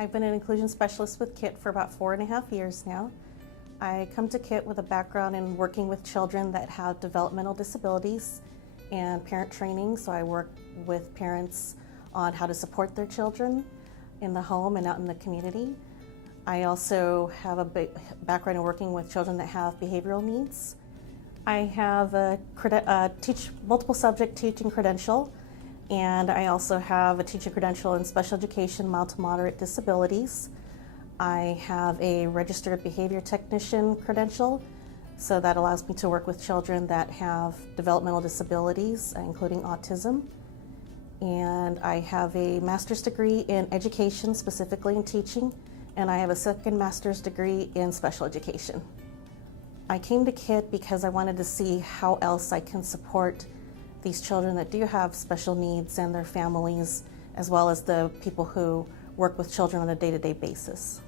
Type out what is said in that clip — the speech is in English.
I've been an inclusion specialist with KIT for about 4.5 years now. I come to KIT with a background in working with children that have developmental disabilities and parent training, so I work with parents on how to support their children in the home and out in the community. I also have a big background in working with children that have behavioral needs. I have a multiple subject teaching credential, and I also have a teaching credential in special education, mild to moderate disabilities. I have a registered behavior technician credential, so that allows me to work with children that have developmental disabilities, including autism. And I have a master's degree in education, specifically in teaching, and I have a second master's degree in special education. I came to KIT because I wanted to see how else I can support these children that do have special needs and their families, as well as the people who work with children on a day-to-day basis.